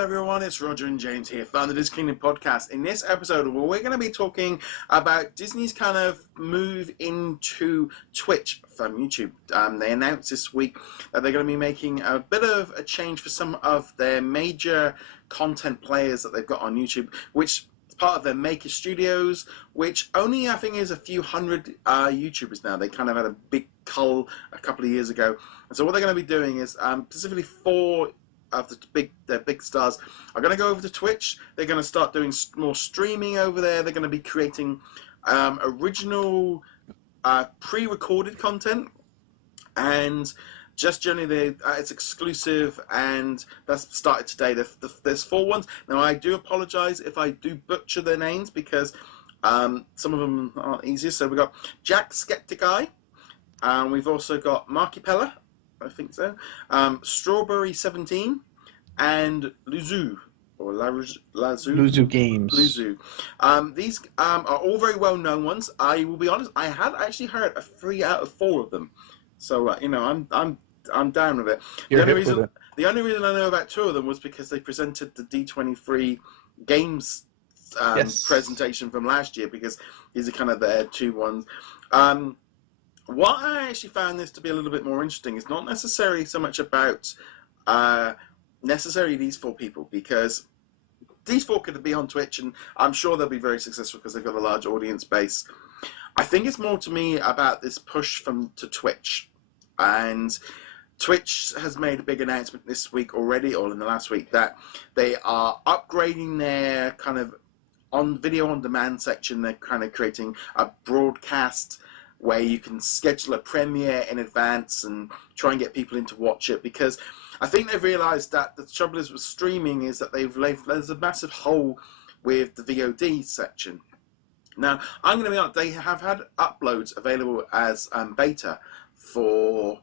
Everyone, it's Roger and James here from the DisKingdom podcast. In this episode, we're going to be talking about Disney's kind of move into Twitch from YouTube. They announced this week that they're going to be making a bit of a change for some of their major content players that they've got on YouTube, which is part of their Maker Studios, which only I think is a few hundred YouTubers now. They kind of had a big cull a couple of years ago. And so what they're going to be doing is specifically for of the big stars are going to go over to Twitch. They're going to start doing more streaming over there. They're going to be creating original pre-recorded content, and just generally it's exclusive, and that's started today. There's 4 ones. Now I do apologize if I do butcher their names, because some of them aren't easier. So we've got Jacksepticeye, we've also got Markipler, I think so, Strawberry 17, and Luzu, or Luzu Games. Luzu. These are all very well-known ones. I will be honest, I had actually heard 3 out of 4 of them, so you know, I'm down with it. The only reason I know about 2 of them was because they presented the D23 games presentation from last year, because these are kind of their 2 ones. What I actually found this to be a little bit more interesting is not necessarily so much about necessarily these 4 people, because these 4 could be on Twitch, and I'm sure they'll be very successful because they've got a large audience base. I think it's more to me about this push to Twitch, and Twitch has made a big announcement this week already, or in the last week, that they are upgrading their kind of video on demand section. They're kind of creating a broadcast where you can schedule a premiere in advance and try and get people in to watch it, because I think they've realised that the trouble is with streaming is that there's a massive hole with the VOD section. Now, I'm going to be honest, they have had uploads available as beta for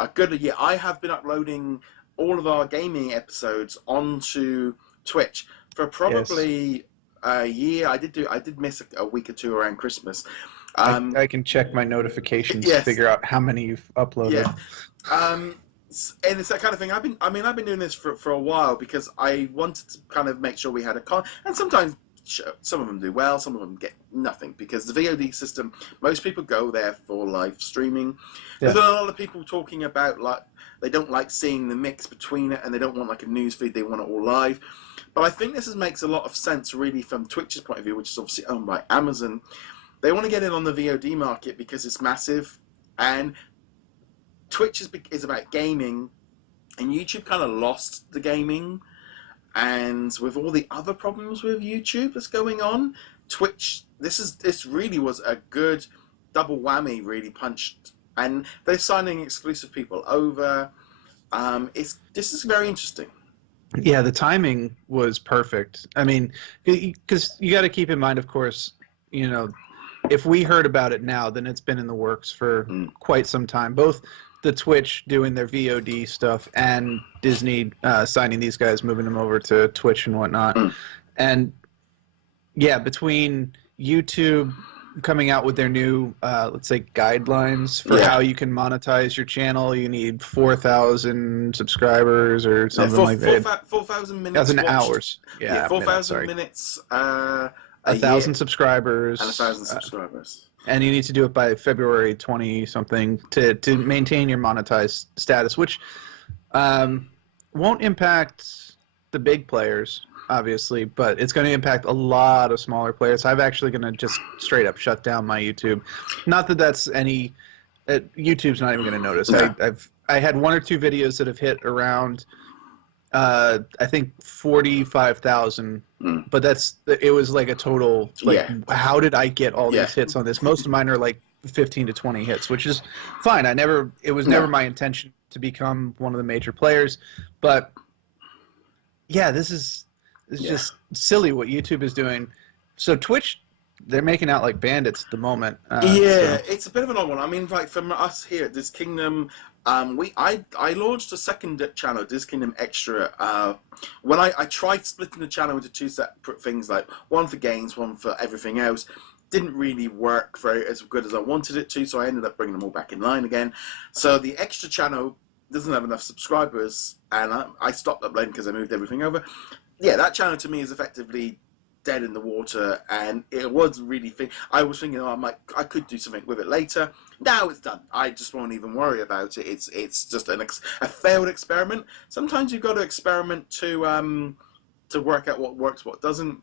a good year. I have been uploading all of our gaming episodes onto Twitch for probably a year. I did miss a week or 2 around Christmas. I can check my notifications to figure out how many you've uploaded. Yeah. And it's that kind of thing. I've been doing this for a while, because I wanted to kind of make sure we had and sometimes some of them do well, some of them get nothing, because the VOD system, most people go there for live streaming. Yeah. There's a lot of people talking about, like, they don't like seeing the mix between it, and they don't want like a news feed, they want it all live. But I think this makes a lot of sense really from Twitch's point of view, which is obviously owned by Amazon. They want to get in on the VOD market because it's massive, and Twitch is about gaming, and YouTube kind of lost the gaming, and with all the other problems with YouTube that's going on, Twitch, this really was a good double whammy, really punched, and they're signing exclusive people over. This is very interesting. Yeah, the timing was perfect. I mean, because you got to keep in mind, of course, you know, if we heard about it now, then it's been in the works for quite some time. Both the Twitch doing their VOD stuff and Disney signing these guys, moving them over to Twitch and whatnot. And yeah, between YouTube coming out with their new, let's say, guidelines for how you can monetize your channel, you need 4,000 subscribers or something like that. 4,000 minutes. 1,000 hours. Yeah, 4,000 minutes. 1,000 subscribers. And 1,000 subscribers. And you need to do it by February 20-something to maintain your monetized status, which won't impact the big players, obviously, but it's going to impact a lot of smaller players. I'm actually going to just straight up shut down my YouTube. Not that that's any... YouTube's not even going to notice. No. I had 1 or 2 videos that have hit around... I think 45,000, but it was like a total, like, how did I get all these hits on this? Most of mine are like 15 to 20 hits, which is fine. It was never my intention to become one of the major players, but yeah, this is just silly what YouTube is doing. So Twitch, they're making out like bandits at the moment. It's a bit of an odd one. I mean, like, from us here at DisKingdom, I launched a second channel, DisKingdom Extra. When I tried splitting the channel into 2 separate things, like one for games, one for everything else, didn't really work as good as I wanted it to, so I ended up bringing them all back in line again. So the Extra channel doesn't have enough subscribers, and I stopped uploading because I moved everything over. Yeah, that channel to me is effectively dead in the water, and it was really I was thinking, I could do something with it later. Now it's done. I just won't even worry about it. It's just a failed experiment. Sometimes you've got to experiment to work out what works, what doesn't.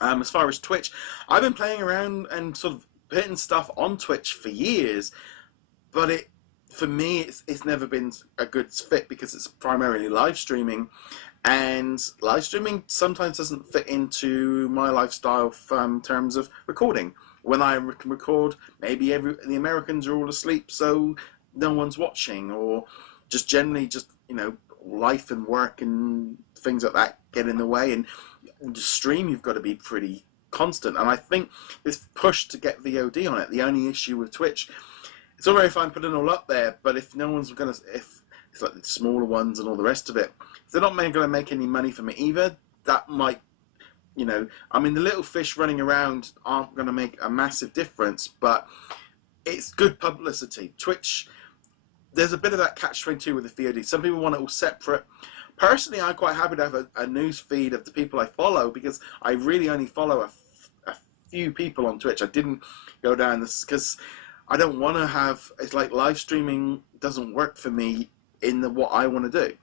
As far as Twitch, I've been playing around and sort of putting stuff on Twitch for years, but for me it's never been a good fit because it's primarily live streaming. And live streaming sometimes doesn't fit into my lifestyle in terms of recording. When I can record, maybe the Americans are all asleep, so no one's watching, or just generally life and work and things like that get in the way. And to stream, you've got to be pretty constant. And I think this push to get VOD on it, the only issue with Twitch, it's all very fine putting it all up there, but if no one's going to, if it's like the smaller ones and all the rest of it, if they're not going to make any money from it either, that might, the little fish running around aren't going to make a massive difference, but it's good publicity. Twitch, there's a bit of that catch-22 with the VOD. Some people want it all separate. Personally, I'm quite happy to have a news feed of the people I follow, because I really only follow a few people on Twitch. I didn't go down this because I don't want to have, it's like live streaming doesn't work for me in what I want to do.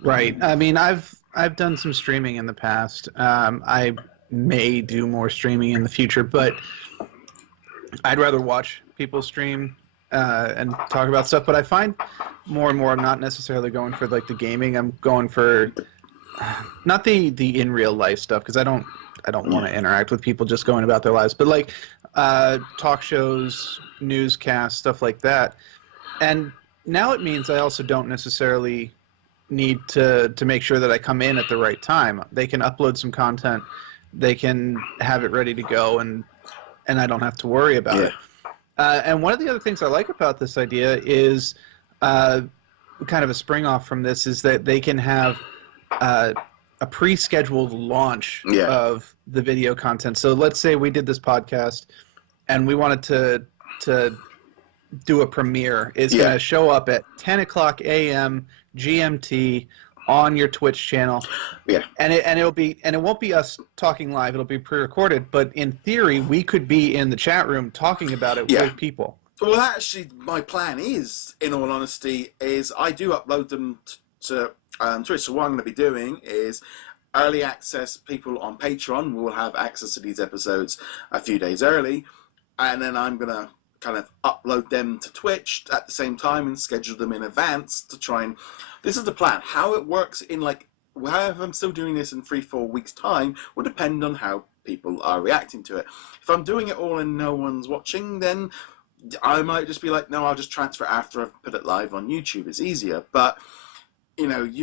Right. I mean, I've done some streaming in the past. I may do more streaming in the future, but I'd rather watch people stream and talk about stuff. But I find more and more I'm not necessarily going for like the gaming. I'm going for not the in real life stuff, because I don't want to interact with people just going about their lives, but like talk shows, newscasts, stuff like that. And now it means I also don't necessarily need to make sure that I come in at the right time. They can upload some content, they can have it ready to go, and I don't have to worry about it. And one of the other things I like about this idea is kind of a spring off from this is that they can have a pre-scheduled launch of the video content. So let's say we did this podcast and we wanted to do a premiere. It's going to show up at 10 o'clock a.m. GMT on your Twitch channel. Yeah. And it won't be us talking live. It'll be pre-recorded, but in theory we could be in the chat room talking about it with people. Well, actually my plan is, in all honesty, is I do upload them to Twitch. So what I'm going to be doing is early access. People on Patreon will have access to these episodes a few days early, and then I'm going to kind of upload them to Twitch at the same time and schedule them in advance to try and... This is the plan. How it works in, like, how I'm still doing this in 3-4 weeks' time will depend on how people are reacting to it. If I'm doing it all and no one's watching, then I might just be like, no, I'll just transfer after I've put it live on YouTube. It's easier. But,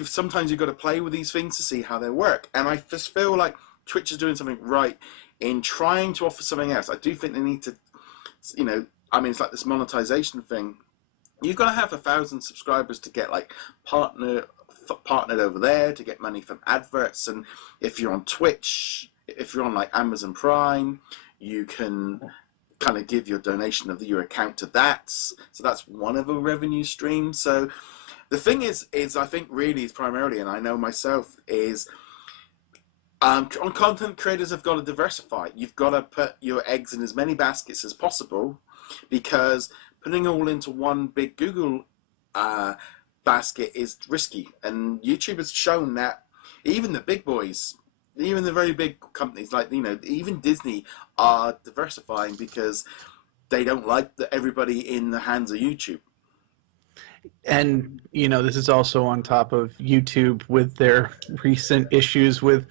sometimes you've got to play with these things to see how they work. And I just feel like Twitch is doing something right in trying to offer something else. I do think they need to, it's like this monetization thing. You've got to have 1,000 subscribers to get like partnered over there, to get money from adverts. And if you're on Twitch, if you're on like Amazon Prime, you can kind of give your donation of your account to that. So that's one of a revenue stream. So the thing is I think really is primarily, and I know myself, is on content creators have got to diversify. You've got to put your eggs in as many baskets as possible, because putting all into one big Google basket is risky. And YouTube has shown that even the big boys, even the very big companies like, even Disney are diversifying because they don't like everybody in the hands of YouTube. And, this is also on top of YouTube with their recent issues with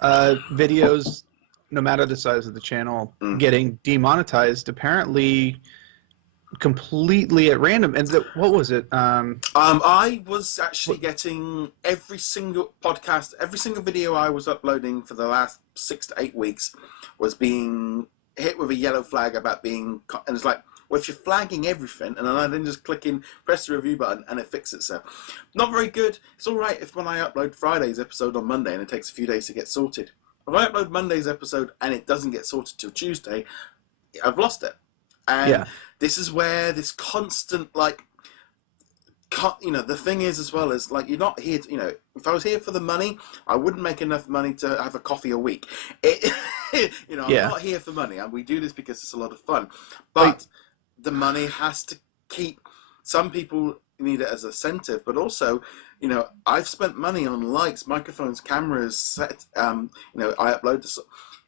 videos, no matter the size of the channel, getting demonetized, apparently completely at random. And what was it? I was actually getting every single podcast, every single video I was uploading for the last 6 to 8 weeks was being hit with a yellow flag about being, and it's like, well, if you're flagging everything, and then I then just click in, press the review button, and it fixes itself. Not very good. It's all right if when I upload Friday's episode on Monday and it takes a few days to get sorted. If I upload Monday's episode and it doesn't get sorted till Tuesday, I've lost it. And this is where this constant, like, you know, the thing is as well is like you're not here to, you know, if I was here for the money, I wouldn't make enough money to have a coffee a week. You know, I'm not here for money, and we do this because it's a lot of fun. But the money has to keep. Some people need it as a incentive, but also, you know, I've spent money on lights, microphones, cameras, set. You know, I upload this.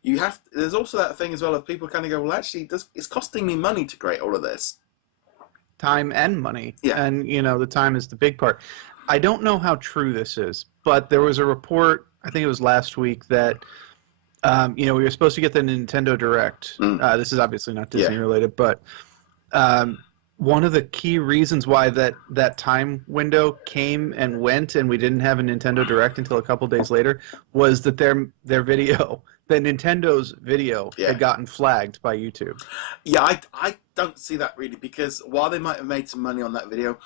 You have. There's also that thing as well of people kind of go, well, actually, it's costing me money to create all of this. Time and money. Yeah. And, you know, the time is the big part. I don't know how true this is, but there was a report, I think it was last week, that, you know, we were supposed to get the Nintendo Direct. This is obviously not Disney related, but one of the key reasons why that time window came and went and we didn't have a Nintendo Direct until a couple days later was that their video, the Nintendo's video, had gotten flagged by YouTube. Yeah, I don't see that really, because while they might have made some money on that video,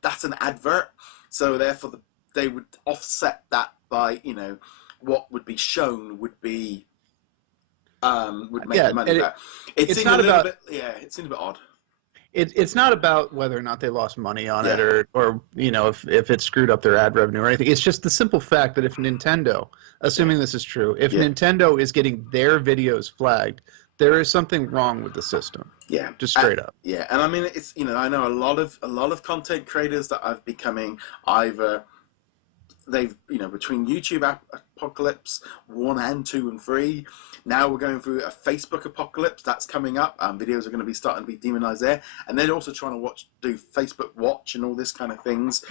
that's an advert, so therefore they would offset that by, you know, what would be shown would be would make the money back. It seemed a little bit, it seemed a bit odd. It's not about whether or not they lost money on it or you know, if it screwed up their ad revenue or anything. It's just the simple fact that if Nintendo, assuming this is true, if Nintendo is getting their videos flagged, there is something wrong with the system. Yeah, just straight up. Yeah, and I mean, it's, you know, I know a lot of content creators that are becoming either they've, you know, between YouTube apocalypse 1 and 2 and 3, now we're going through a Facebook apocalypse that's coming up. Videos are going to be starting to be demonized there, and they're also trying to do Facebook Watch and all this kind of things.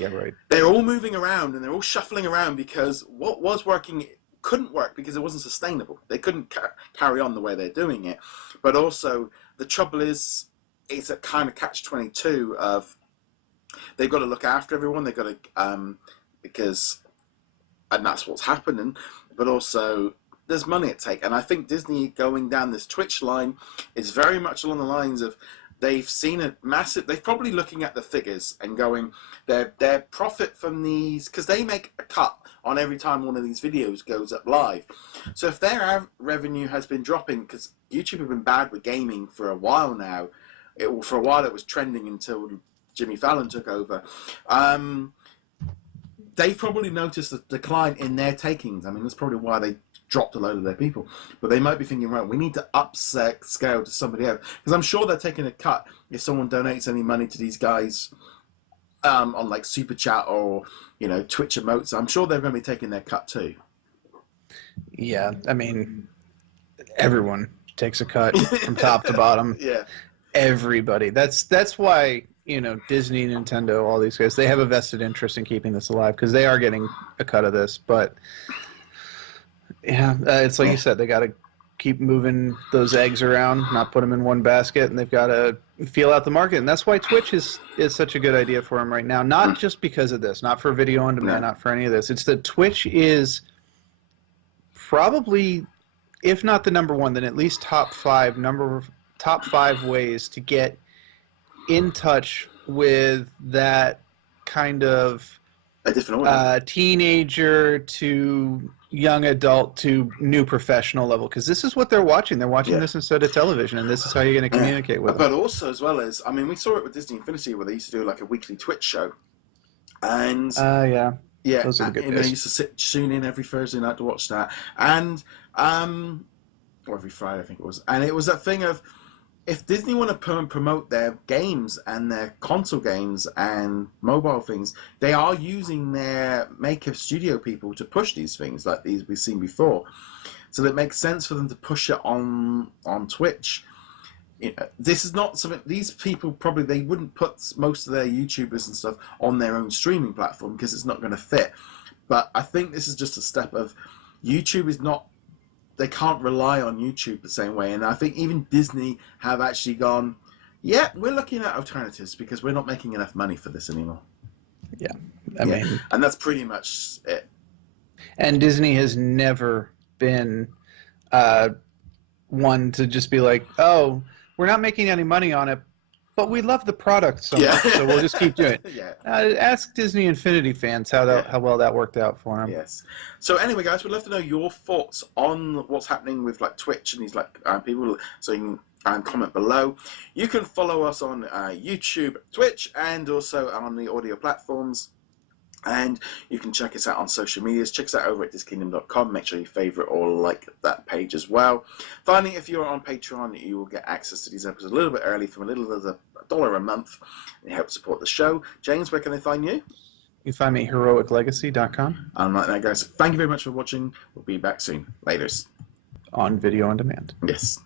Yeah, right. They're all moving around and they're all shuffling around because what was working couldn't work because it wasn't sustainable. They couldn't carry on the way they're doing it. But also the trouble is, it's a kind of catch-22 of they've got to look after everyone. They've got to and that's what's happening. But also there's money at stake, and I think Disney going down this Twitch line is very much along the lines of they've seen a massive. They're probably looking at the figures and going, their profit from these, because they make a cut on every time one of these videos goes up live. So if their revenue has been dropping, because YouTube have been bad with gaming for a while now, for a while it was trending until Jimmy Fallon took over. They've probably noticed a decline in their takings. I mean, that's probably why they dropped a load of their people. But they might be thinking, right, we need to upscale to somebody else. Because I'm sure they're taking a cut if someone donates any money to these guys on like Super Chat or, you know, Twitch emotes. I'm sure they're going to be taking their cut too. Yeah, I mean, everyone takes a cut from top to bottom. Yeah. Everybody. That's why, you know, Disney, Nintendo, all these guys, they have a vested interest in keeping this alive because they are getting a cut of this. But yeah, it's like you said, they got to keep moving those eggs around, not put them in one basket, and they've got to feel out the market. And that's why Twitch is such a good idea for them right now. Not just because of this, not for video on demand, not for any of this. It's that Twitch is probably, if not the number one, then at least top five ways to get in touch with that kind of a different teenager to young adult to new professional level, because this is what they're watching. They're watching this instead of television, and this is how you're going to communicate with them. But also, as well as, I mean, we saw it with Disney Infinity where they used to do like a weekly Twitch show, and yeah, those are the good days. They used to tune in every Thursday night to watch that, and or every Friday I think it was, and it was that thing of, if Disney want to promote their games and their console games and mobile things, they are using their Maker Studio people to push these things like these we've seen before. So it makes sense for them to push it on Twitch. You know, this is not something, these people probably, they wouldn't put most of their YouTubers and stuff on their own streaming platform because it's not going to fit. But I think this is just a step of, YouTube is not, they can't rely on YouTube the same way. And I think even Disney have actually gone, yeah, we're looking at alternatives because we're not making enough money for this anymore. Yeah. I mean, and that's pretty much it. And Disney has never been one to just be like, oh, we're not making any money on it, but we love the product so much, so we'll just keep doing it. Ask Disney Infinity fans how well that worked out for them. Yes. So anyway, guys, we'd love to know your thoughts on what's happening with like Twitch and these like people. So you can and comment below. You can follow us on YouTube, Twitch, and also on the audio platforms. And you can check us out on social medias. Check us out over at DisKingdom.com. Make sure you favorite or like that page as well. Finally, if you're on Patreon, you will get access to these episodes a little bit early from a little as $1 a month. It helps support the show. James, where can they find you? You can find me at heroiclegacy.com. And right now, guys, thank you very much for watching. We'll be back soon. Laters. On video on demand. Yes.